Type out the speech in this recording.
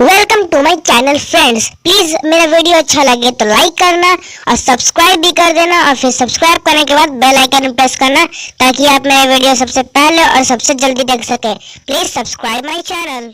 Welcome to my channel friends. Please मेरा video अच्छा लगे तो लाइक करना और सब्सक्राइब भी कर देना और फिर सब्सक्राइब करने के बाद बेल आइकन प्रेस करना ताकि आप मेरा वीडियो सबसे पहले और सबसे जल्दी देख सकें। Please subscribe my channel.